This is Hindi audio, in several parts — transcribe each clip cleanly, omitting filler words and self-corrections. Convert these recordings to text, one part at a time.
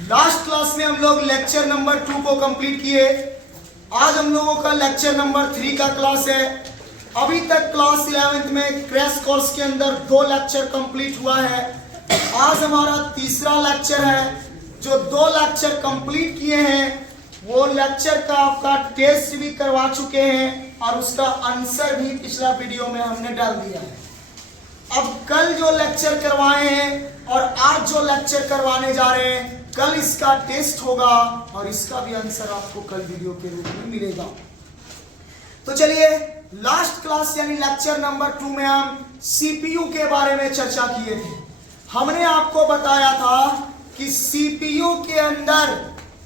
लास्ट क्लास में हम लोग लेक्चर नंबर 2 को कंप्लीट किए। आज हम लोगों का लेक्चर नंबर 3 का क्लास है। अभी तक क्लास 11th में क्रैश कोर्स के अंदर 2 लेक्चर कंप्लीट हुआ है। आज हमारा तीसरा लेक्चर है। जो 2 लेक्चर कंप्लीट किए हैं वो लेक्चर का आपका टेस्ट भी करवा चुके हैं और उसका आंसर भी पिछला वीडियो में हमने डाल दिया है। अब कल जो लेक्चर करवाए हैं और आज जो लेक्चर करवाने जा रहे हैं, कल इसका टेस्ट होगा और इसका भी आंसर आपको कल वीडियो के रूप में मिलेगा। तो चलिए, लास्ट क्लास यानी लेक्चर नंबर 2 में हम सीपीयू के बारे में चर्चा किए थे। हमने आपको बताया था कि सीपीयू के अंदर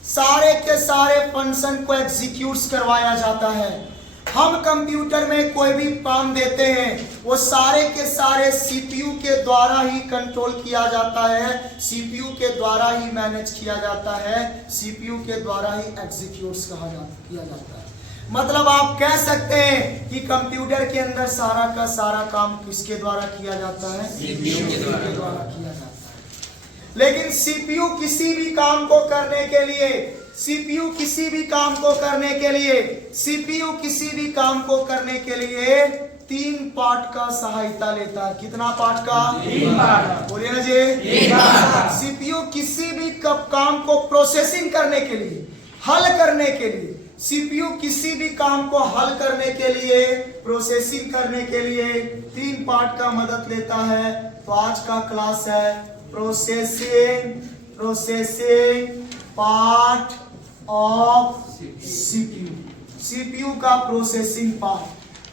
सारे के सारे फंक्शन को एग्जीक्यूट करवाया जाता है। हम कंप्यूटर में कोई भी काम देते हैं वो सारे के सारे सीपीयू के द्वारा ही कंट्रोल किया जाता है, सीपीयू के द्वारा ही मैनेज किया जाता है, सीपीयू के द्वारा ही एग्जीक्यूट किया जाता है। मतलब आप कह सकते हैं कि कंप्यूटर के अंदर सारा का सारा काम किसके द्वारा किया जाता है? सीपीयू के द्वारा किया जाता है। लेकिन सीपीयू किसी भी काम को करने के लिए सीपीयू किसी भी काम को करने के लिए 3 पार्ट का सहायता लेता है। कितना पार्ट का? 3 पार्ट। बोलिए ना जी। सीपीयू किसी भी काम को प्रोसेसिंग करने के लिए, हल करने के लिए, सीपीयू किसी भी काम को हल करने के लिए, प्रोसेसिंग करने के लिए 3 पार्ट का मदद लेता है। तो आज का क्लास है processing part of CPU, CPU का प्रोसेसिंग पार्ट।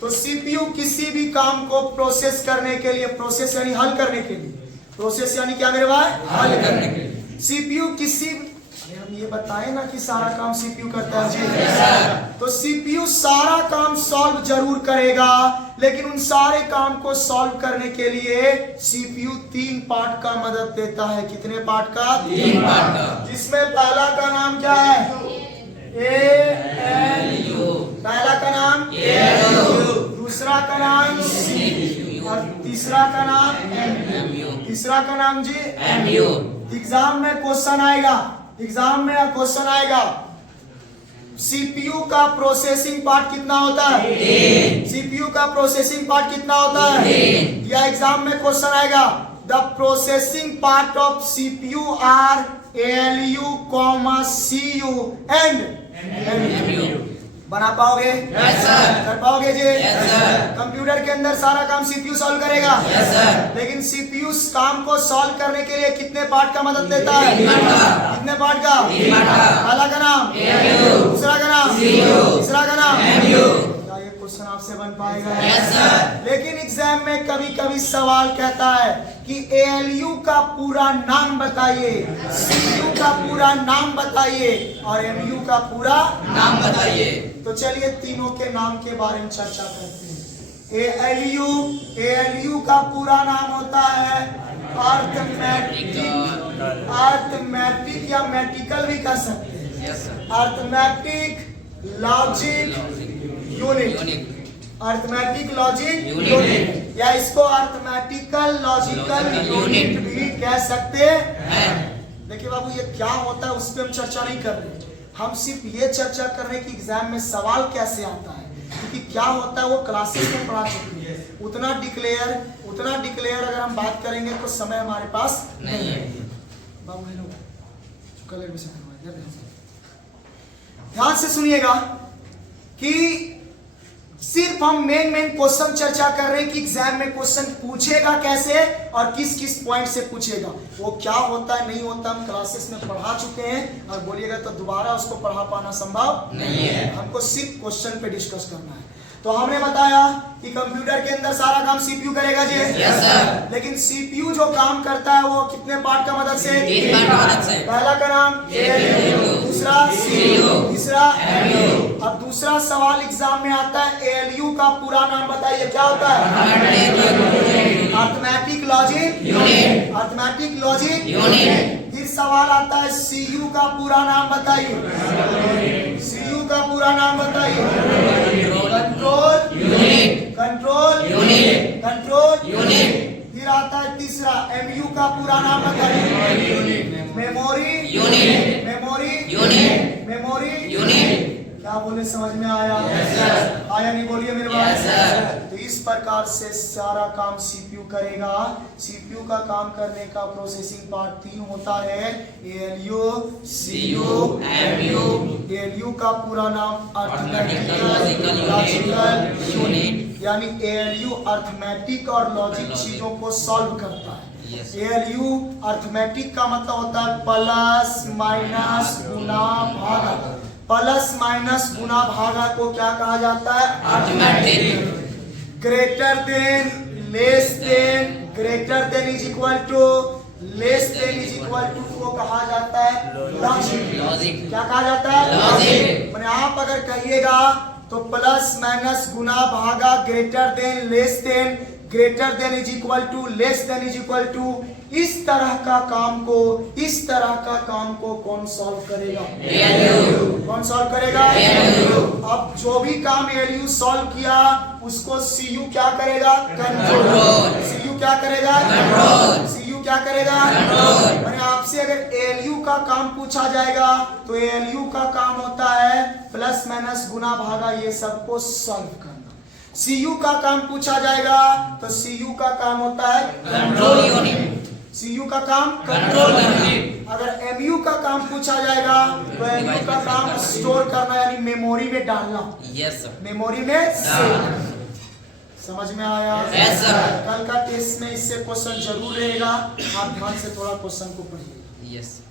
तो सीपीयू किसी भी काम को प्रोसेस करने के लिए, प्रोसेस यानी हल करने के लिए, प्रोसेस यानी क्या मेरे भाई? हल करने के लिए। सीपीयू किसी, हम ये बताएं ना कि सारा काम सीपीयू करता है जी। तो सीपीयू सारा काम सॉल्व जरूर करेगा, लेकिन उन सारे काम को सॉल्व करने के लिए सीपीयू 3 पार्ट का मदद देता है। कितने पार्ट का? 3 पार्ट का। जिसमें पहला का नाम क्या है? ALU। पहला का नाम ALU, दूसरा का नाम CPU और तीसरा का नाम MU। तीसरा का नाम जी MU। एग्जाम में क्वेश्चन आएगा, सीपीयू का प्रोसेसिंग पार्ट कितना होता है? सीपीयू का प्रोसेसिंग पार्ट कितना होता है? या एग्जाम में क्वेश्चन आएगा, the processing part of CPU are ALU, CU and MU। बना पाओगे? Yes sir. कर पाओगे जी? Yes sir. कंप्यूटर के अंदर सारा काम सीपीयू सॉल्व करेगा? Yes sir. लेकिन सीपीयू काम को सॉल्व करने के लिए कितने पार्ट का मदद लेता है? कितने पार्ट का? पहला का नाम ALU, दूसरा का नाम CU, तीसरा का नाम MU। क्या ये क्वेश्चन आपसे बन पाएगा? Yes sir. लेकिन एग्जाम में कभी कभी सवाल कहता है कि ALU का पूरा नाम बताइए, CU का पूरा नाम बताइए और MU का पूरा नाम बताइए। तो चलिए तीनों के नाम के बारे में चर्चा करते हैं। ALU का पूरा नाम होता है अर्थमेटिक या मैटिकल भी कर सकते हैं। अर्थमेटिक लॉजिक यूनिट या इसको अर्थमेटिकल लॉजिकल यूनिट भी कह सकते हैं। देखिए बाबू, ये क्या होता है उस पर हम चर्चा नहीं कर रहे। हम सिर्फ ये चर्चा कर रहे हैं कि एग्जाम में सवाल कैसे आता है, क्योंकि क्या होता है वो क्लासेस में पढ़ा चुकी है। उतना डिक्लेयर अगर हम बात करेंगे तो समय हमारे पास नहीं है। बाबू हेलो, कल एडमिशन करवाइए, ध्यान से सुनिएगा कि सिर्फ हम मेन क्वेश्चन चर्चा कर रहे हैं कि एग्जाम में क्वेश्चन पूछेगा कैसे और किस किस पॉइंट से पूछेगा। वो क्या होता है नहीं होता हम क्लासेस में पढ़ा चुके हैं, और बोलिएगा तो दोबारा उसको पढ़ा पाना संभव नहीं है। हमको सिर्फ क्वेश्चन पे डिस्कस करना है। तो हमने बताया कि कंप्यूटर के अंदर सारा काम सीपीयू करेगा जी। Yes sir. लेकिन सीपीयू जो काम करता है वो कितने पार्ट का मदद से? 3 पार्ट का मदद से। पहला का नाम ALU, दूसरा CU, तीसरा MU। अब दूसरा सवाल एग्जाम में आता है, ALU का पूरा नाम बताइए, क्या होता है? Arithmetic logic unit. फिर सवाल आता है CU का पूरा नाम बताइए, CU का पूरा नाम बताइए। Control unit. फिर आता है तीसरा MU का पूरा नाम बताइए, memory unit, memory unit, memory unit. क्या बोले, समझ में आया? आया नहीं? बोलिए मेरे Yes, sir. भाई। तो इस प्रकार से सारा काम सीपीयू करेगा। सीपीयू का काम करने का प्रोसेसिंग पार्ट 3 होता है, एएलयू, सीयू, एमयू। एएलयू का पूरा नाम अर्थमेटिकल लॉजिकल लॉजिकल यूनिट, यानी एएलयू अर्थमेटिक और लॉजिक चीजों को सॉल्व करता है। Yes. एएलयू अर्थमेटिक का मतलब होता है प्लस माइनस गुना भागा। प्लस माइनस गुना भागा को क्या कहा जाता है? Arithmetic. Greater than, less than, greater than is equal to, less than is equal to को कहा जाता है लॉजिक। लॉजिक। क्या कहा जाता है? लॉजिक। माने आप अगर कहिएगा तो प्लस माइनस गुना भागा, greater than, less than, greater than is equal to, less than is equal to, इस तरह का काम को कौन सॉल्व करेगा? एएलयू। कौन सॉल्व करेगा? ALU। अब जो भी काम एएलयू सॉल्व किया उसको सीयू क्या करेगा? कंट्रोल। कंट्रोल। सीयू क्या करेगा? कंट्रोल। सीयू क्या करेगा? कंट्रोल। मैंने आपसे अगर एएलयू का काम पूछा जाएगा तो एएलयू का काम होता है प्लस माइनस गुना भागा ये सबको सॉल्व करना। सीयू का काम पूछा जाएगा तो सीयू का काम होता है कंट्रोल यूनिट, सीयू का काम कंट्रोल यूनिट। अगर एमयू का काम पूछा जाएगा तो एमयू का काम स्टोर करना यानी मेमोरी में डालना। यस सर, मेमोरी में सेव। समझ में आया? Yes, sir. कल का टेस्ट में इससे क्वेश्चन जरूर रहेगा, आप ध्यान से थोड़ा क्वेश्चन को पढ़िए। यस,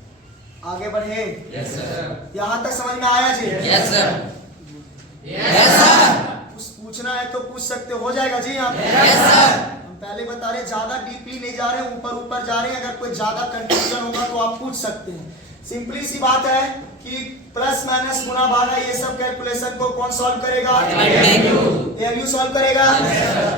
आगे बढ़े। यस सर, यहाँ तक समझ में आया जी? यस सर, यस सर, कुछ पूछना है तो पूछ सकते हो जाएगा जी यहाँ पे। Yes sir. हम पहले बता रहे ज्यादा डीपली नहीं जा रहे, ऊपर ऊपर जा रहे हैं। अगर कोई ज्यादा कंफ्यूजन होगा तो आप पूछ सकते हैं। सिंपली सी बात है कि प्लस माइनस गुना भागा ये सब कैलकुलेशन को कौन सॉल्व करेगा? एएलयू सॉल्व करेगा।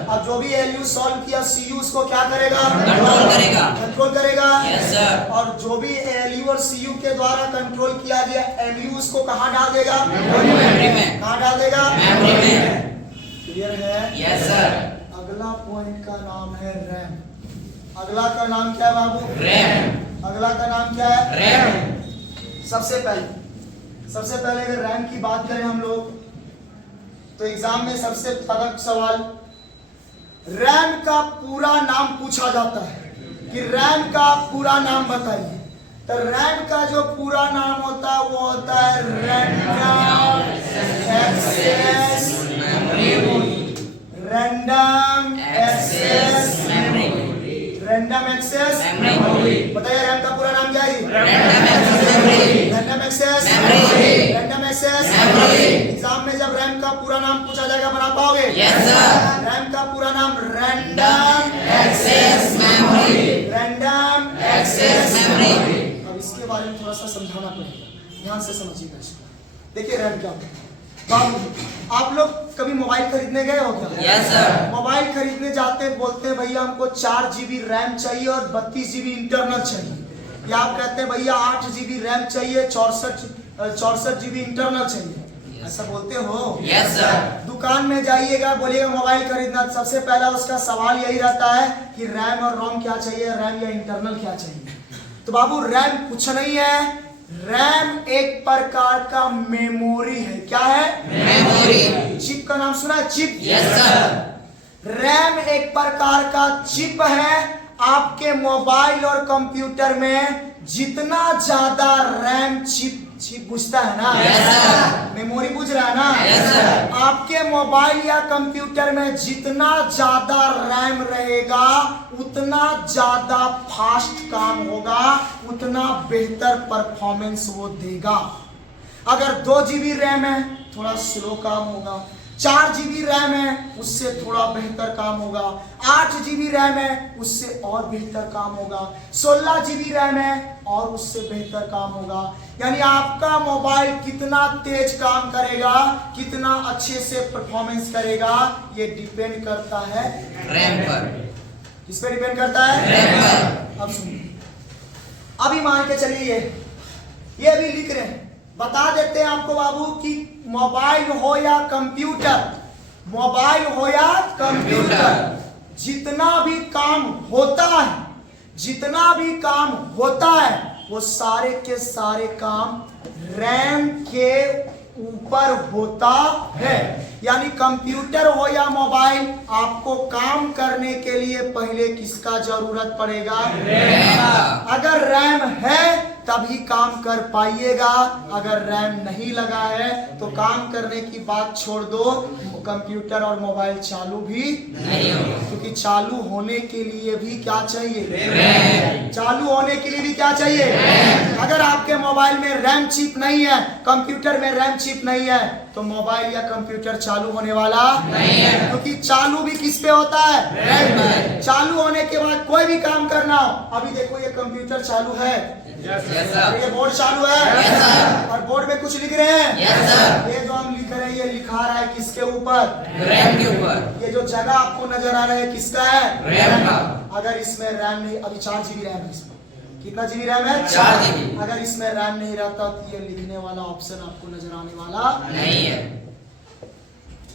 अब जो भी एएलयू सॉल्व किया सीयू उसको क्या करेगा? कंट्रोल करेगा। कंट्रोल करेगा। यस सर, और जो भी एएलयू और सीयू के द्वारा कंट्रोल किया गया एमयू उसको कहाँ डाल देगा? मेमोरी में। कहाँ डाल देगा? मेमोरी में। क्लियर है? Yes sir. अगला पॉइंट का नाम है रैम। अगला का नाम क्या है बाबू? रैम। अगला का नाम क्या है? रैम। सबसे पहले अगर रैम की बात करें हम लोग तो एग्जाम में सबसे तगड़ा सवाल रैम का पूरा नाम पूछा जाता है कि रैम का पूरा नाम बताइए। तो रैम का जो पूरा नाम होता है वो होता है random access memory. Random access memory. Random access memory. बताइए रैम का पूरा नाम क्या है? Random access memory. Random access memory. Random access memory. Exam में जब रैम का पूरा नाम पूछा जाएगा बना पाओगे? Yes sir. रैम का पूरा नाम random access memory. Random access memory. अब इसके बारे में थोड़ा सा समझाना पड़ेगा, ध्यान से समझिएगा इसको। देखिए रैम क्या होता है बाबू, आप लोग कभी मोबाइल खरीदने गए हो क्या? Yes sir. मोबाइल खरीदने जाते हैं, बोलते हैं भैया हमको 4 GB रैम चाहिए और 32 GB इंटरनल चाहिए, या आप कहते हैं भैया 8 GB रैम चाहिए, 64 GB इंटरनल चाहिए। ऐसा बोलते हो? Yes sir. दुकान में जाइएगा, बोलिएगा मोबाइल खरीदना, सबसे पहला उसका सवाल यही रहता है कि रैम और रोम क्या चाहिए, रैम या इंटरनल क्या चाहिए। तो बाबू रैम कुछ नहीं है, रैम एक प्रकार का मेमोरी है। क्या है? मेमोरी। चिप का नाम सुना है? चिप। Yes sir. रैम एक प्रकार का चिप है। आपके मोबाइल और कंप्यूटर में जितना ज्यादा रैम चिप बुझता है ना, यस सर। मेमोरी बुझ रहा है ना, यस सर। आपके मोबाइल या कंप्यूटर में जितना ज्यादा रैम रहेगा उतना ज्यादा फास्ट काम होगा, उतना बेहतर परफॉर्मेंस वो देगा। अगर 2 GB रैम है थोड़ा स्लो काम होगा, 4 GB रैम है उससे थोड़ा बेहतर काम होगा, 8 GB रैम है उससे और बेहतर काम होगा, 16 GB रैम है और उससे बेहतर काम होगा। यानी आपका मोबाइल कितना तेज काम करेगा, कितना अच्छे से परफॉर्मेंस करेगा, ये डिपेंड करता है रैम पर। किस पे डिपेंड करता है? रैम पर। अब सुनिए, अभी मान के चलिए ये अभी लिख रहे हैं, बता देते हैं आपको बाबू कि मोबाइल हो या कंप्यूटर, मोबाइल हो या कंप्यूटर, जितना भी काम होता है वो सारे के सारे काम रैम के ऊपर होता है। यानी कंप्यूटर हो या मोबाइल, आपको काम करने के लिए पहले किसका जरूरत पड़ेगा? अगर रैम है तभी काम कर पाइएगा, अगर रैम नहीं लगा है तो काम करने की बात छोड़ दो, कंप्यूटर और मोबाइल चालू भी नहीं होगा। क्योंकि चालू होने के लिए भी क्या चाहिए? चालू होने के लिए भी क्या चाहिए? अगर आपके मोबाइल में रैम चिप नहीं है, कंप्यूटर में रैम चिप नहीं है, तो मोबाइल या कंप्यूटर चालू होने वाला नहीं है। क्योंकि चालू भी किस पे होता है? रैम पे। चालू होने के बाद कोई भी काम करना हो, अभी देखो ये कंप्यूटर चालू है, ये बोर्ड चालू है, और बोर्ड में कुछ लिख रहे हैं, ये जो हम लिख रहे हैं ये लिखा रहा है किसके ऊपर? रैम के ऊपर। ये जो जगह आपको नजर आ रहा है किसका है? रैम का। अगर इसमें रैम नहीं, अभी 4 GB रैम है इसमें, कितना GB रैम है? 4 GB। अगर इसमें रैम नहीं रहता तो ये लिखने वाला ऑप्शन आपको नजर आने वाला नहीं है।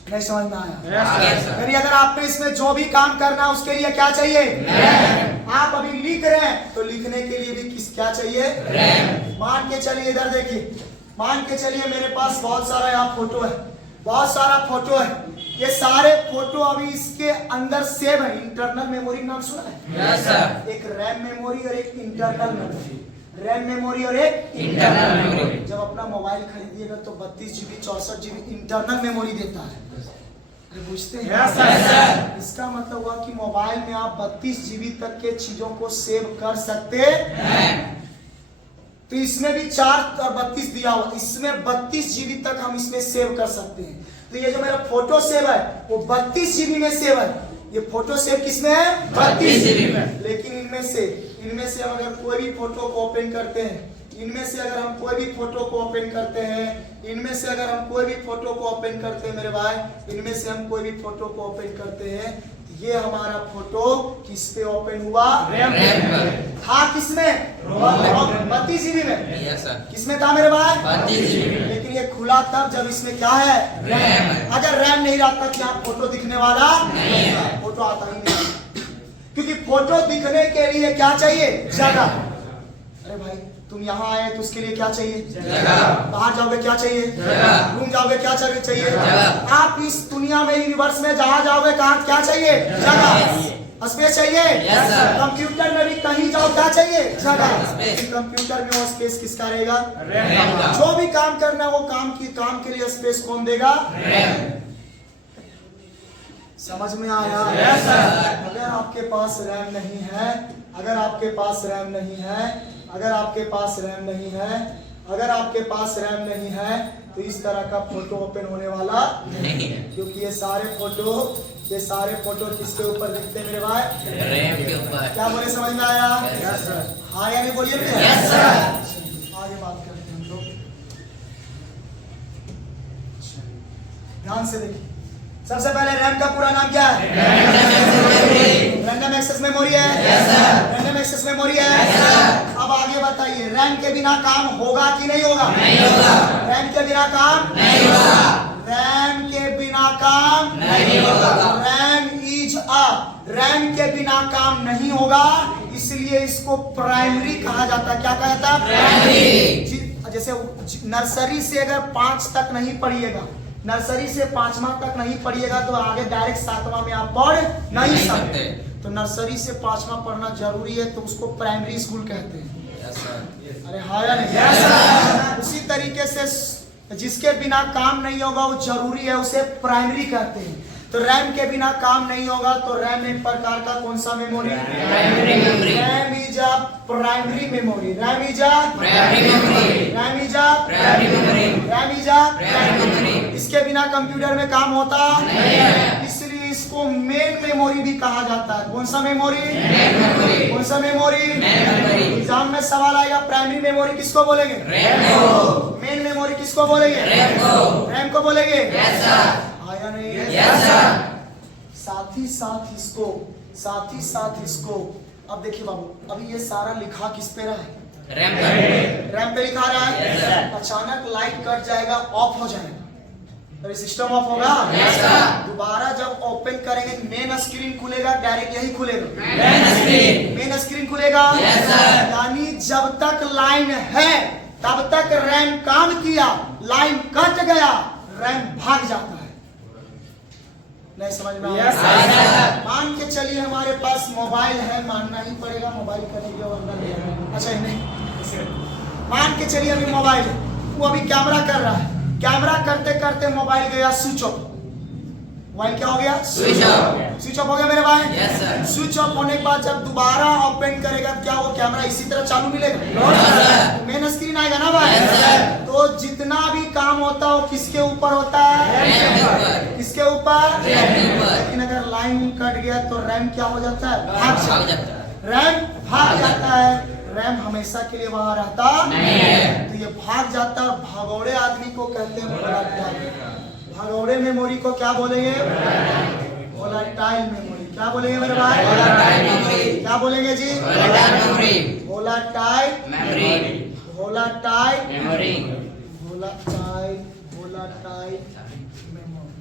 नहीं समझ में आया? आगे सर। यानी अगर आपको इसमें जो भी काम करना है उसके लिए क्या चाहिए? रैम। आप अभी लिख रहे हैं तो लिखने के लिए भी किस क्या चाहिए? रैम। मान के चलिए, इधर देखिए, मान के चलिए मेरे पास बहुत सारा यहाँ फोटो है, बहुत सारा फोटो है, ये सारे फोटो अभी इसके अंदर सेव है। इंटरनल मेमोरी नाम सुना है? Yes sir. एक रैम मेमोरी और एक इंटरनल मेमोरी, रैम मेमोरी और एक इंटरनल मेमोरी। जब अपना मोबाइल खरीदिएगा तो 32 GB 64 GB इंटरनल मेमोरी देता है। अरे पूछते हैं? Yes sir. इसका मतलब हुआ कि मोबाइल में आप 32 GB तक के चीजों को सेव कर सकते हैं। तो इसमें भी 4 और 32 दिया हुआ, इसमें 32 GB तक हम इसमें सेव कर सकते हैं। तो ये जो मेरा फोटो सेव है वो 32 GB में सेव है। ये फोटो सेव किसमें है? 32 GB में। लेकिन इनमें से हम अगर कोई भी फोटो को ओपन करते हैं, इनमें से अगर हम कोई भी फोटो को ओपन करते हैं, इनमें से अगर हम कोई भी फोटो को ओपन करते हैं मेरे भाई, इनमें से हम कोई भी फोटो को ओपन करते हैं, ये हमारा फोटो किस पे ओपन हुआ? रैम पर। था किसमें? 32 GB में। Yes sir. किसमें था मेरे भाई? 32 GB। लेकिन ये खुला तब जब इसमें क्या है? रैम है। अगर रैम नहीं रहता क्या फोटो दिखने वाला नहीं है। फोटो आता ही नहीं, क्योंकि फोटो दिखने के लिए क्या चाहिए? जगह। अरे भाई तुम यहाँ आए तो उसके लिए क्या चाहिए? जगह। बाहर जाओगे क्या चाहिए? जगह। रूम जाओगे क्या चाहिए? जगह। आप इस दुनिया में, यूनिवर्स में जहाँ जाओगे कहाँ क्या चाहिए? जगह। स्पेस चाहिए? Yes sir. कंप्यूटर में भी कहीं जाओ क्या चाहिए? जगह। स्पेस। कंप्यूटर में वो स्पेस किसका रहेगा? रैम का। जो भी काम करना है वो काम के लिए स्पेस कौन देगा? रैम। समझ में आया? Yes sir. अगर आपके पास रैम नहीं है, अगर आपके पास रैम नहीं है, अगर आपके पास रैम नहीं है, अगर आपके पास रैम नहीं है, तो इस तरह का फोटो ओपन होने वाला नहीं है। क्योंकि ये सारे फोटो किसके ऊपर दिखते हैं मेरे भाई? रैम के ऊपर। क्या बोले, समझ में आया? Yes sir. हाँ या नहीं बोलिए भैया? Yes sir. आगे बात करते हैं हम लोग। ध्यान से देखिए, सबसे पहले रैम का पूरा नाम क्या है? रैंडम एक्सेस मेमोरी है। Yes sir. Random access memory है। Yes sir. अब आगे बताइए, रैम के बिना काम होगा कि नहीं होगा? नहीं होगा। रैम के बिना काम नहीं होगा। रैम के बिना काम नहीं होगा। रैम इज रैम के बिना काम नहीं होगा, इसलिए इसको प्राइमरी कहा जाता है। क्या कहा जाता है? प्राइमरी। जैसे नर्सरी से अगर 5 तक नहीं पढ़िएगा, नर्सरी से 5वां तक नहीं पढ़िएगा तो आगे डायरेक्ट 7वां में आप पढ़ नहीं सकते। तो नर्सरी से 5वां पढ़ना जरूरी है, तो उसको प्राइमरी स्कूल कहते हैं। Yes sir. अरे हाँ या नहीं? उसी तरीके से जिसके बिना काम नहीं होगा वो जरूरी है, उसे प्राइमरी कहते हैं। तो रैम के बिना काम नहीं होगा, तो रैम एक प्रकार का कौन सा memory? Primary memory. RAM is a primary memory. RAM is a primary memory. RAM is a primary memory. RAM is a primary memory. इसके बिना कंप्यूटर में काम होता नहीं है। इसलिए इसको मेन मेमोरी भी कहा जाता है। कौन सा मेमोरी? Main memory. कौन सा मेमोरी? Main memory. एग्जाम में सवाल आएगा, प्राइमरी मेमोरी किसको बोलेंगे? रैम को। मेन मेमोरी किसको बोलेंगे? रैम को। रैम को बोलेंगे। Yes sir. आया नहीं? Yes sir. साथ ही साथ इसको अब देखिए बाबू, अभी ये सारा लिखा किस पे रहा है? रैम पर। रैम पे लिखा रहा Yes, है। sir. अचानक लाइट कट जाएगा, ऑफ हो जाएगा, अरे सिस्टम ऑफ होगा। Yes, sir. दोबारा जब ओपन करेंगे मेन स्क्रीन खुलेगा, डायरेक्ट यही खुलेगा, मेन स्क्रीन खुलेगा। Yes, sir. यानी जब तक लाइन है तब तक रैम काम किया, लाइन कट गया रैम भाग जाता है। नहीं समझ में आया? Yes, sir. मान के चलिए हमारे पास मोबाइल है, मानना ही पड़ेगा, मोबाइल करेंगे वरना नहीं। अच्छा नहीं, मान के चलिए अभी मोबाइल है, वो अभी कैमरा कर रहा है, कैमरा करते करते मोबाइल गया स्विच ऑफ। मोबाइल क्या हो गया? Switch off. स्विच ऑफ हो गया मेरे भाई। Yes, sir. स्विच ऑफ होने के बाद जब दोबारा ओपन करेगा क्या वो कैमरा इसी तरह चालू मिलेगा? No, sir. मेन स्क्रीन आएगा ना भाई। Yes, sir. तो जितना भी काम होता है वो किसके ऊपर होता है? रैम के ऊपर। किसके ऊपर? रैम के ऊपर। लेकिन अगर लाइन कट गया तो रैम क्या हो जाता है? भाग भाग जाता जाता है। है। रैम भाग जाता है। रैम हमेशा के लिए वहां रहता नहीं है। तो ये भाग जाता है। भागौड़े आदमी को कहते हैं volatile। भागौड़े मेमोरी को क्या बोलेंगे? Volatile memory. क्या बोलेंगे मेरे भाई? Volatile memory। क्या बोलेंगे जी? Volatile memory। Volatile Memory। Volatile Memory। Volatile volatile memory.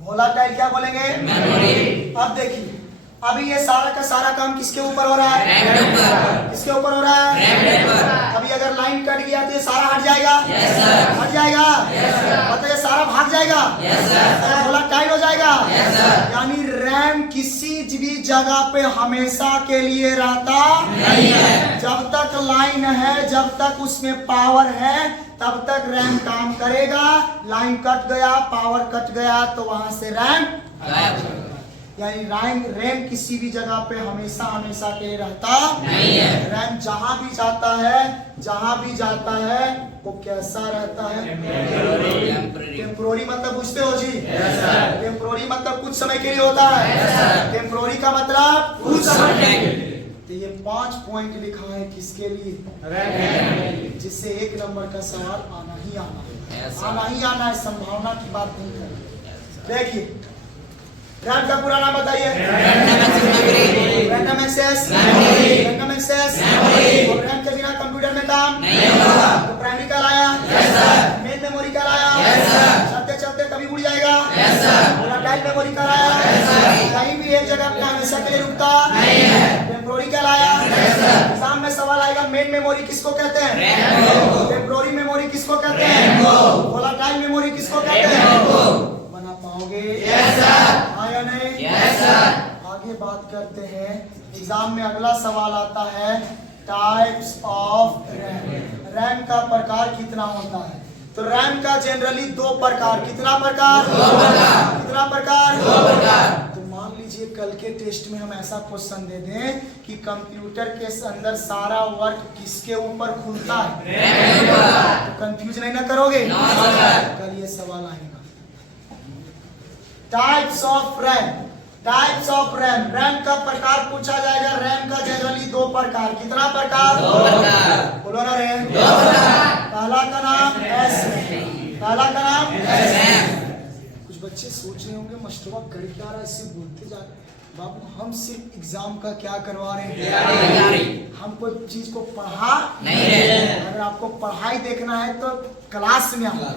Volatile क्या बोलेंगे? Memory। अब देखिए, अभी ये सारा का सारा काम किसके ऊपर हो रहा है? रैम के ऊपर। किसके ऊपर हो रहा है? रैम के ऊपर। अभी अगर लाइन कट गया तो ये सारा हट जाएगा। Yes, sir. हट जाएगा। Yes, sir. मतलब ये सारा भाग जाएगा। Yes, sir. वोलाटाइल हो जाएगा। Yes, sir. यानी रैम किसी भी जगह पे हमेशा के लिए रहता नहीं है। जब तक लाइन है, जब तक उसमें पावर है, तब तक रैम काम करेगा। लाइन कट गया, पावर कट गया तो वहां से रैम गायब हो गया। यानी रैम किसी भी जगह पे हमेशा हमेशा के लिए रहता नहीं है। रैम जहां भी जाता है वो कैसा रहता है? Temporary। टेम्पोररी मतलब पूछते हो जी? टेम्पोररी मतलब कुछ समय के लिए होता है। टेम्पोररी का मतलब कुछ समय के लिए। तो ये 5 पॉइंट लिखा है किसके लिए? जिससे 1 नंबर का सवाल आना ही आना है। Yes, sir. आना ही आना है, संभावना की बात नहीं करें। देखिए रैम का पूरा नाम बताइए। Random access memory. Random access memory. और रैम के बिना कंप्यूटर में काम नहीं होगा। तो प्राइमरी का लाया। Yes, sir. मेन मेमोरी का लाया। Yes, sir. चलते चलते कभी उड़ जाएगा। Yes, sir. वोलाटाइल मेमोरी का लाया। Yes, sir. कहीं भी एक जगह पे हमेशा के लिए रुकता नहीं है। टेम्पोररी का लाया। Yes, sir. एग्जाम में सवाल आएगा मेन मेमोरी किसको कहते हैं? रैम को। टेम्पोररी मेमोरी किसको कहते हैं? रैम को। वोलाटाइल मेमोरी किसको कहते रैम हैं? को। बना पाओगे? Yes, sir. हाँ या नहीं? Yes, sir. आगे बात करते हैं। एग्जाम में अगला सवाल आता है टाइप्स ऑफ रैम। रैम का प्रकार कितना होता है? तो रैम का जनरली 2 प्रकार। कितना प्रकार? 2 प्रकार। कितना प्रकार? 2 प्रकार। तो मान लीजिए कल के टेस्ट में हम ऐसा क्वेश्चन दे दें कि कंप्यूटर के अंदर सारा वर्क किसके ऊपर खुलता है? रैम के ऊपर। तो कंफ्यूज नहीं ना करोगे? No, sir. कल ये सवाल आएगा। Types of RAM. Types of RAM. RAM का प्रकार पूछा जाएगा। रैम का जनरली 2 प्रकार। कितना प्रकार? 2 प्रकार। बोलो ना रे। 2 प्रकार। पहला का नाम एस रैम। पहला का नाम रैम। कुछ बच्चे सोच रहे होंगे मास्टरवा कर क्या रहा है, इससे बोलते जा रहे। बाबू हम सिर्फ एग्जाम का क्या करवा रहे हैं? तैयारी। हम कोई चीज को पढ़ा नहीं रहे। अगर आपको पढ़ाई देखना है तो क्लास में आओ।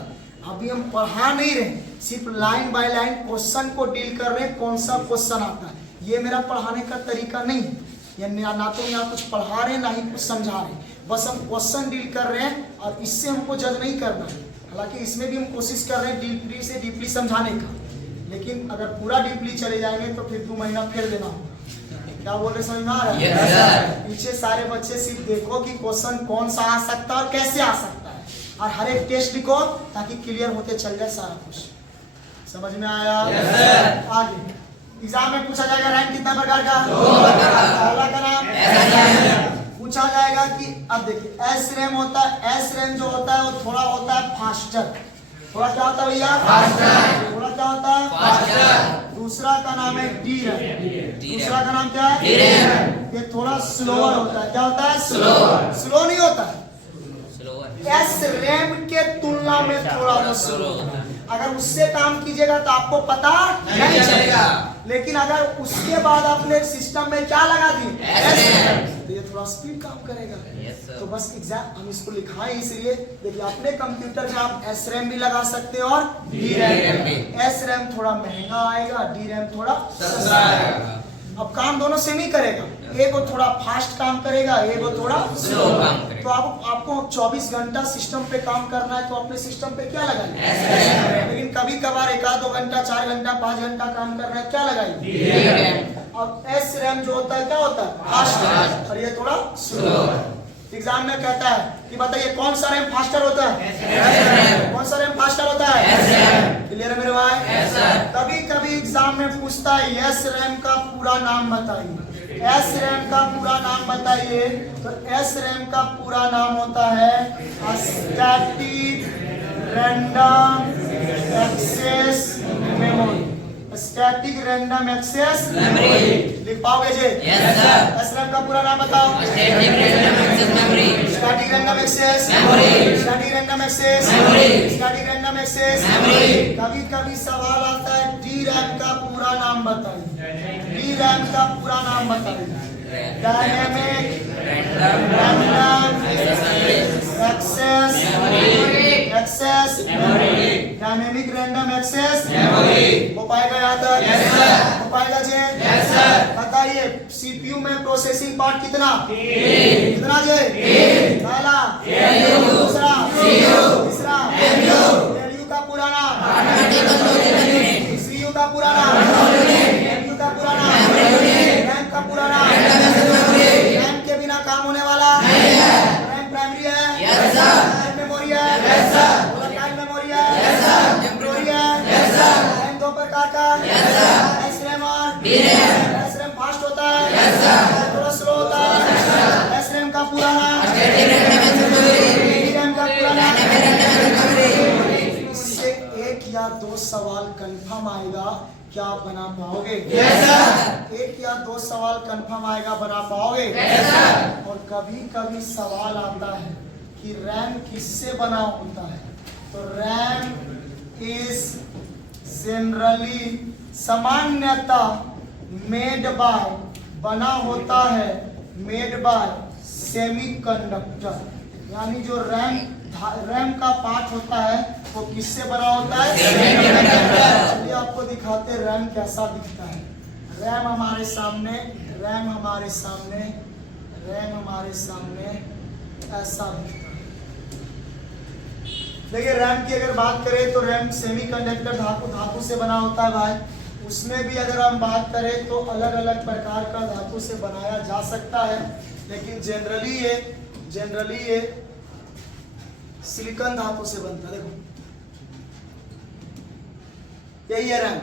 अभी हम पढ़ा नहीं रहे, सिर्फ लाइन बाय लाइन क्वेश्चन को डील कर रहे हैं। कौन सा क्वेश्चन आता है, ये मेरा पढ़ाने का तरीका नहीं है। या ना तो यहाँ कुछ पढ़ा रहे ना ही कुछ समझा रहे, बस हम क्वेश्चन डील कर रहे हैं और इससे हमको जज नहीं करना है। हालांकि इसमें भी हम कोशिश कर रहे हैं डीपली से डीपली समझाने का, लेकिन अगर पूरा डीपली चले जाएंगे तो फिर 2 महीना फिर देना होगा। क्या बोल रहे, समझ में आ रहा है? Yes, sir. पीछे सारे बच्चे सिर्फ देखो कि क्वेश्चन कौन सा आ सकता है और कैसे आ सकता है, और हर एक टेस्ट लिखो ताकि क्लियर होते चल जाए सारा कुछ। समझ में आया? Yes, sir. आगे एग्जाम में पूछा जाएगा रैंक कितना प्रकार का? 2 प्रकार। पहला का नाम SRAM। पूछा जाएगा कि अब देखिए एस रैम होता है। एस रैम जो होता है वो थोड़ा होता है फास्टर। थोड़ा क्या होता है भैया? फास्टर। थोड़ा क्या होता है? फास्टर। दूसरा का नाम है डी रैम। दूसरा का नाम क्या है? DRAM। ये थोड़ा स्लोअर होता है। क्या होता है? Slower। स्लो नहीं होता है। स्लोअर। एस रैम के तुलना में थोड़ा स्लो होता है। अगर उससे काम कीजिएगा तो आपको पता नहीं चलेगा। लेकिन अगर उसके बाद आपने सिस्टम में क्या लगा दी? SRAM। तो ये थोड़ा स्पीड काम करेगा। Yes, sir. तो बस एग्जाम हम इसको लिखाएं इसलिए देखिए अपने कंप्यूटर में आप SRAM भी लगा सकते हैं और DRAM भी। SRAM थोड़ा महंगा आएगा, DRAM थोड़ा सस्ता आएगा। अब काम दोनों सेम ही करेगा, एक वो थोड़ा फास्ट काम करेगा, एक वो थोड़ा स्लो काम करेगा। तो आपको 24 घंटा सिस्टम पे काम करना है तो अपने सिस्टम पे क्या लगाएंगे? लेकिन कभी कभार 1-2 घंटा, 4 घंटा, 5 घंटा काम करना है, क्या लगाएंगे? अब SRAM जो होता है क्या होता है? फास्ट, और ये थोड़ा स्लो। एग्जाम में कहता है कि बताइए कौन सा रैम फास्टर होता है? कौन सा रैम फास्टर होता है? क्लियर है मेरे भाई? कभी कभी एग्जाम में पूछता है SRAM का पूरा नाम बताइए। SRAM का पूरा नाम बताइए, तो SRAM का पूरा नाम होता है static random access memory. Static random access memory लिख पाओगे जी? Yes sir. SRAM का पूरा नाम बताओ। Static random access memory. Static random access memory. Static random access memory. Static random access memory. कभी कभी सवाल आता है DRAM का पूरा नाम बताइए। DRAM का पूरा नाम बताइए। Dynamic random access memory. Dynamic random access memory. हो पाएगा यहाँ तक? Yes sir. हो पाएगा जी? Yes sir. बताइए CPU में प्रोसेसिंग पार्ट कितना? कितना जी? पहला दूसरा तीसरा ALU का पूरा नाम। CPU का पूरा नाम। ALU का पूरा नाम। RAM का पूरा नाम। RAM के बिना काम होने वाला? RAM प्राइमरी है? Yes sir. मेमोरी है? Yes sir. मेमोरी है? Yes sir. टेम्पोररी है? Yes sir. RAM दो प्रकार का? Yes sir. SRAM और DRAM। SRAM फास्ट होता है? Yes sir. थोड़ा स्लो होता है? Yes sir. SRAM का पूरा नाम? DRAM का पूरा नाम? इससे 1 या 2 सवाल कंफर्म आएगा, क्या आप बना पाओगे? Yes sir. 1 या 2 सवाल कंफर्म आएगा, बना पाओगे? Yes sir. और कभी कभी सवाल आता है कि रैम किससे बना होता है, तो रैम इज जनरली सामान्यतः मेड बाय बना होता है मेड बाय सेमीकंडक्टर, यानी जो रैम का पार्ट होता है वो किससे बना होता है? सेमीकंडक्टर। चलिए आपको दिखाते हैं रैम कैसा दिखता है। रैम हमारे सामने ऐसा दिखता है। देखिए रैम की अगर बात करें तो रैम सेमीकंडक्टर धातु से बना होता है भाई। उसमें भी अगर हम बात करें तो अलग अलग प्रकार का धातु से बनाया जा सकता है, लेकिन जनरली ये सिलिकॉन धातु से बनता है। देखो यही है रैम,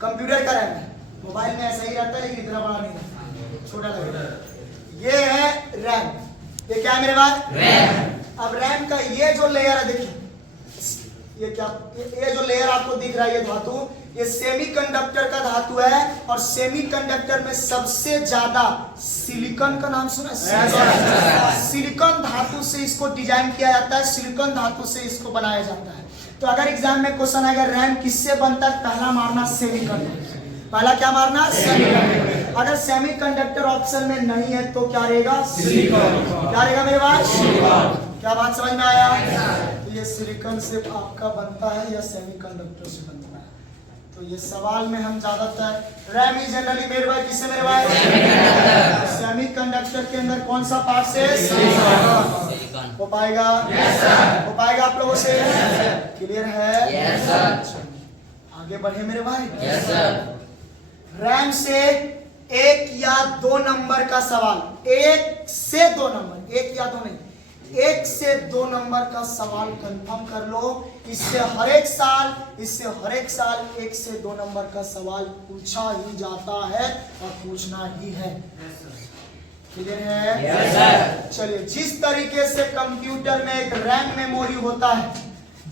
कंप्यूटर का रैम है। मोबाइल में ऐसा ही रहता है लेकिन इतना बड़ा नहीं रहता, छोटा लगता है। ये है रैम। ये क्या है मेरे पास? रैम। अब रैम का ये जो लेयर है देखिए, ये जो लेयर आपको दिख रहा है, ये धातु, ये सेमीकंडक्टर का धातु है। और सेमीकंडक्टर में सबसे ज्यादा सिलिकॉन का नाम सुना? सिलिकॉन धातु से इसको डिजाइन किया जाता है, सिलिकॉन धातु से इसको बनाया जाता है। तो अगर एग्जाम में क्वेश्चन आएगा रैम किससे बनता है, पहला मारना सेमीकंडक्टर। पहला क्या मारना? सेमीकंडक्टर। अगर सेमीकंडक्टर ऑप्शन में नहीं है तो क्या रहेगा? सिलिकॉन। क्या रहेगा मेरे पास? सिलिकॉन। क्या बात समझ में आया? तो ये सिलिकॉन से आपका बनता है या सेमीकंडक्टर से बनता है? तो ये सवाल में हम ज्यादातर RAM is generally made by किससे मेरे भाई? सेमीकंडक्टर के अंदर कौन सा पार्ट से? सिलिकॉन। हो पाएगा? Yes sir. हो पाएगा आप लोगों से? क्लियर है? Yes sir. आगे बढ़े मेरे भाई। Yes sir. रैम से 1 या 2 नंबर का सवाल, 1 से 2 नंबर, 1 या 2 नहीं, 1 से 2 नंबर का सवाल कंफर्म कर लो। इससे हर एक साल 1 से 2 नंबर का सवाल पूछा ही जाता है और पूछना ही है। क्लियर है? Yes sir. चलिए, जिस तरीके से कंप्यूटर में एक रैम मेमोरी होता है,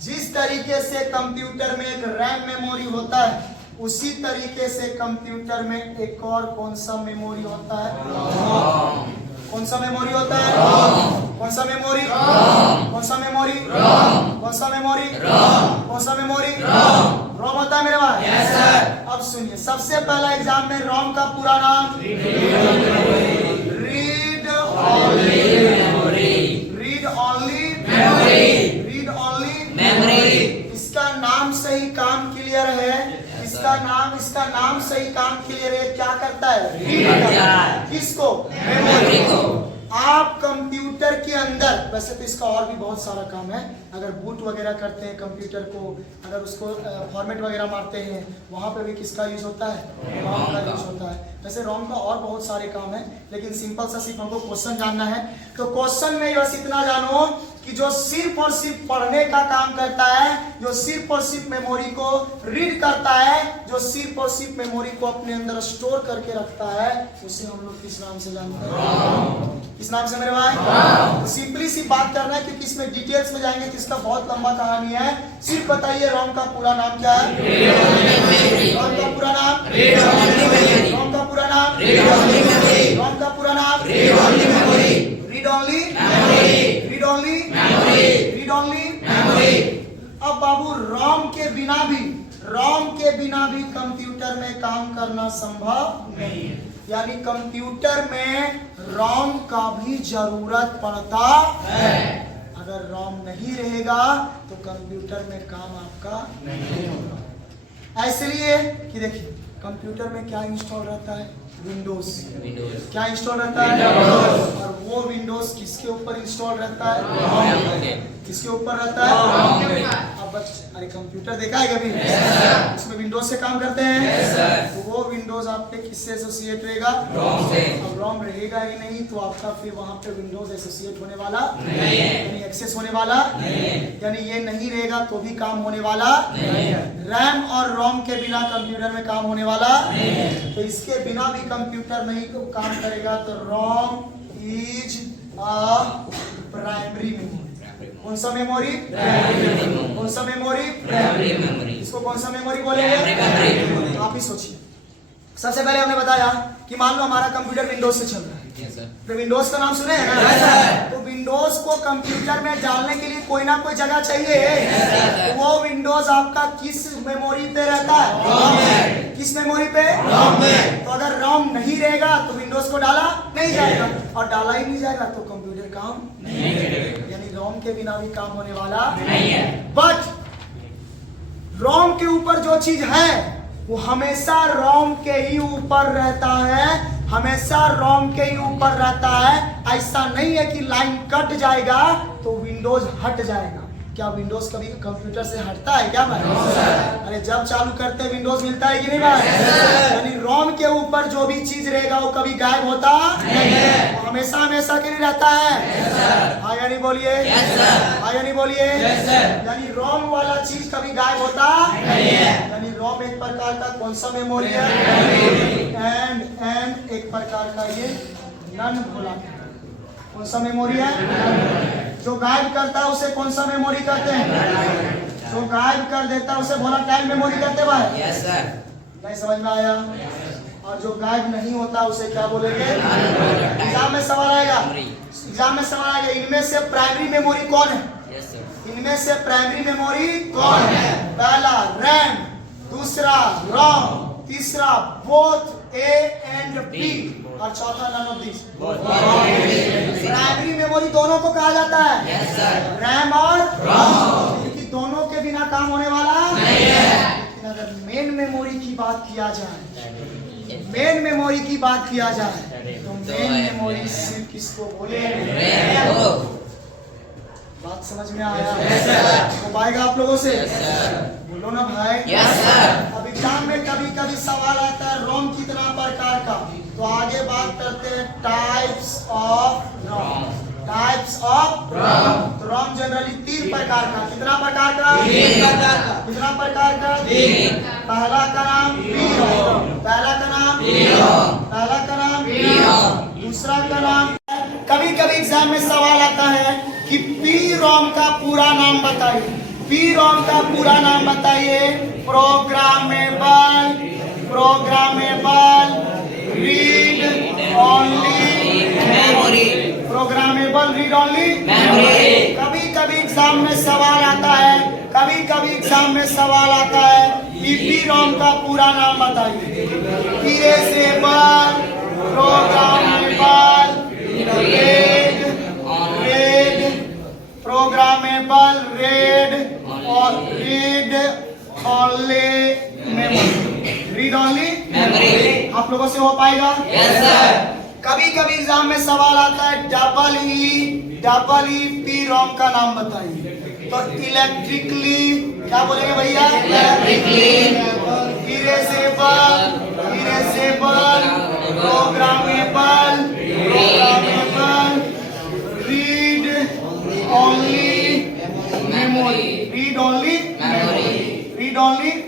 जिस तरीके से कंप्यूटर में एक रैम मेमोरी होता है, उसी तरीके से कंप्यूटर में एक और कौन सा मेमोरी होता है? कौन सा मेमोरी होता है? कौन सा मेमोरी? कौन सा मेमोरी? कौन सा मेमोरी? कौन सा मेमोरी? रोम होता है मेरे पास। Yes sir. अब सुनिए, सबसे पहला एग्जाम में रोम का पूरा नाम read only memory. Read only memory. इसका नाम से ही काम क्लियर है। इसका नाम से ही काम क्लियर है। क्या करता है? रीड करता है। किसको? मेमोरी को। आप कंप्यूटर के अंदर, वैसे तो इसका और भी बहुत सारा काम है, अगर बूट वगैरह करते हैं कंप्यूटर को, अगर उसको फॉर्मेट वगैरह मारते हैं, वहाँ पे भी किसका यूज होता है? रोम का यूज होता है। वैसे रोम का और बहुत सारे काम है, लेकिन सिंपल सा सिर्फ हमको क्वेश्चन जानना है। तो क्वेश्चन में बस इतना जानो कि जो सिर्फ और सिर्फ पढ़ने का काम करता है, जो सिर्फ और सिर्फ मेमोरी को रीड करता है, जो सिर्फ और सिर्फ मेमोरी को अपने अंदर स्टोर करके रखता है, उसे हम लोग किस नाम से जानते हैं? किस नाम से मेरे भाई? तो सिंपली सी बात करना है, क्योंकि इसमें डिटेल्स में जाएंगे तो इसका बहुत लंबा कहानी है। सिर्फ बताइए रोम का पूरा नाम क्या है? रोम का पूरा नाम? रोम का पूरा नाम? रोम का पूरा नाम? Read only read only read only. अब बाबू रोम के बिना भी कंप्यूटर में काम करना संभव नहीं है। यानी कंप्यूटर में रोम का भी जरूरत पड़ता है। अगर रोम नहीं रहेगा तो कंप्यूटर में काम आपका नहीं होगा। इसलिए कि देखिए कंप्यूटर में क्या इंस्टॉल रहता है? विंडोज। क्या इंस्टॉल रहता है? और वो विंडोज किसके ऊपर इंस्टॉल रहता है? किसके ऊपर रहता है? अब अरे कंप्यूटर देखा है कभी? उसमें विंडोज से काम करते हैं। तो वो विंडोज आपके किससे एसोसिएट रहेगा? रोम से। अब रोम रहेगा ही नहीं तो आपका फिर वहां पे विंडोज एसोसिएट होने वाला नहीं है, यानी एक्सेस होने वाला नहीं है। यानी ये नहीं रहेगा तो भी काम होने वाला नहीं है। रैम और रोम के बिना कंप्यूटर में काम होने वाला नहीं है। तो इसके बिना भी कंप्यूटर नहीं काम करेगा। तो रोम इज अ प्राइमरी मेमोरी। कौन सा मेमोरी? कौन सा मेमोरी? इसको कौन सा मेमोरी बोलेंगे? आप ही सोचिए। सबसे पहले हमने बताया कि मान लो हमारा कंप्यूटर विंडोज से चल रहा है। तो विंडोज का नाम सुने हैं ना? तो विंडोज को कंप्यूटर में डालने के लिए कोई ना कोई जगह चाहिए। वो विंडोज आपका किस मेमोरी पे रहता है? किस मेमोरी पे? तो अगर रोम नहीं रहेगा तो विंडोज को डाला नहीं जाएगा, और डाला ही नहीं जाएगा तो कंप्यूटर काम नहीं करेगा। यानी रोम के बिना भी काम होने वाला नहीं है। बट रोम के ऊपर जो चीज है वो हमेशा रोम के ही ऊपर रहता है। हमेशा रोम के ही ऊपर रहता है। ऐसा नहीं है कि लाइन कट जाएगा तो विंडोज हट जाएगा। क्या विंडोज कभी कंप्यूटर से हटता है क्या भाई? अरे जब चालू करते विंडोज मिलता है कि नहीं भाई? यानी रोम के ऊपर जो भी चीज रहेगा वो कभी गायब होता नहीं है, वो हमेशा हमेशा के लिए रहता है। हाँ यानी बोलिए, हाँ यानी बोलिए। यानी रोम वाला चीज कभी गायब होता नहीं है। यानी रोम एक प्रकार का कौन सा मेमोरी है? एंड एक प्रकार का ये नन भोला। कौन सा मेमोरी है? जो गायब करता है उसे कौन सा मेमोरी कहते हैं? जो गायब कर देता है उसे वोलेटाइल मेमोरी कहते हैं भाई। Yes sir. नहीं समझ में आया? और जो गायब नहीं होता उसे क्या बोलेंगे? एग्जाम में सवाल आएगा, एग्जाम में सवाल आएगा इनमें से प्राइमरी मेमोरी कौन है? इनमें से प्राइमरी मेमोरी कौन है? पहला रैम, दूसरा रोम, तीसरा बोथ ए एंड बी, और चौथा none of this. Primary memory दोनों को कहा जाता है, रैम और रोम, क्योंकि दोनों के बिना काम होने वाला नहीं है। लेकिन अगर मेन मेमोरी की बात किया जाए, मेन मेमोरी की बात किया जाए तो मेन मेमोरी सिर्फ किसको बोले? बात समझ में आया? हो पाएगा आप लोगों से? बोलो ना भाई। अब एग्जाम में कभी कभी सवाल आता है रोम कितना प्रकार का, तो आगे बात करते हैं types of ROM. Types of ROM. तो रोम जनरली 3 प्रकार का। कितना प्रकार का? 3 प्रकार का। कितना प्रकार का? 3। पहला का नाम पी रोम, पहला का नाम पी रोम, पहला का नाम पी रोम, दूसरा का नाम। कभी कभी एग्जाम में सवाल आता है कि पी रोम का पूरा नाम बताइए। पी रोम का पूरा नाम बताइए। Programmable, programmable read only memory. Programmable read only memory. कभी कभी एग्जाम में सवाल आता है, कभी कभी एग्जाम में सवाल आता है कि पी रोम का पूरा नाम बताइए। Erasable, programmable, read, read, programmable read और read only memory, read only memory. आप लोगों से हो पाएगा? Yes sir. कभी कभी एग्जाम में सवाल आता है डबल ई पी रोम का नाम बताइए, तो इलेक्ट्रिकली क्या बोलेंगे भैया? Erasable, programmable, read only memory, read only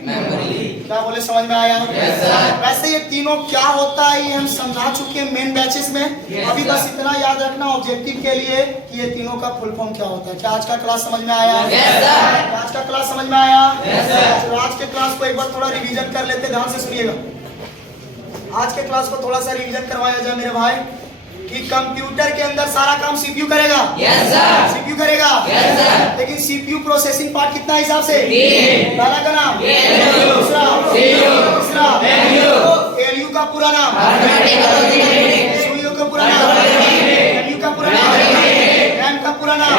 memory. क्या बोले, समझ में आया? Yes sir. वैसे ये तीनों क्या होता है ये हम समझा चुके हैं मेन बैचेस में। अभी बस इतना याद रखना ऑब्जेक्टिव के लिए कि ये तीनों का फुल फॉर्म क्या होता है। क्या आज का क्लास समझ में आया? Yes sir. आज का क्लास समझ में आया? Yes sir. तो आज के क्लास को एक बार थोड़ा रिवीजन कर लेते, ध्यान से सुनिएगा। आज के क्लास को थोड़ा सा रिवीजन करवाया जाए मेरे भाई कि कंप्यूटर के अंदर सारा काम सीपीयू करेगा। Yes sir. सीपीयू करेगा। Yes sir. लेकिन सीपीयू प्रोसेसिंग पार्ट कितना हिसाब से? पहला का नाम ALU, दूसरा CPU, तीसरा एलयू का पूरा नाम, सीपीयू का पूरा नाम, एलयू का पूरा नाम, रैम का पूरा नाम,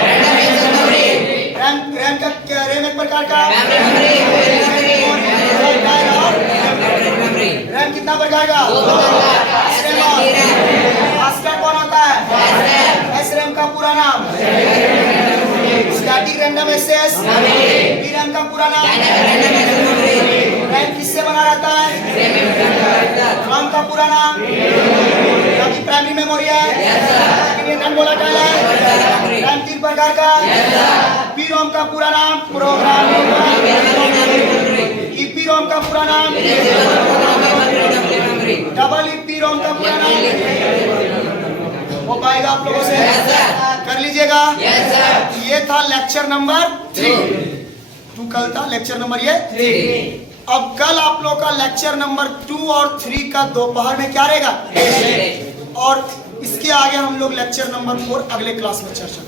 रैम का रैम एक प्रकार का, रैम कितना प्रकार का? फास्टर कौन होता है? एसरैम का पूरा नाम, स्टैटिक रैंडम एक्सेस, रैम का पूरा नाम, रैम किससे बना रहता है? रैम का पूरा नाम, क्योंकि प्राइमरी मेमोरी है लेकिन ये नॉन वोलेटाइल है। रैम 3 प्रकार का, पीरोम का पूरा नाम प्रोग्रामेबल, ईपीरोम का पूरा नाम, डबल ईपीरोम का पूरा नाम। हो पाएगा आप लोगों से? कर लीजिएगा। Yes sir. ये था लेक्चर नंबर 2 कल था लेक्चर नंबर ये 3। अब कल आप लोग का लेक्चर नंबर 2 और 3 का दोपहर में क्या रहेगा? और इसके आगे हम लोग लेक्चर नंबर 4 अगले क्लास में चर्चा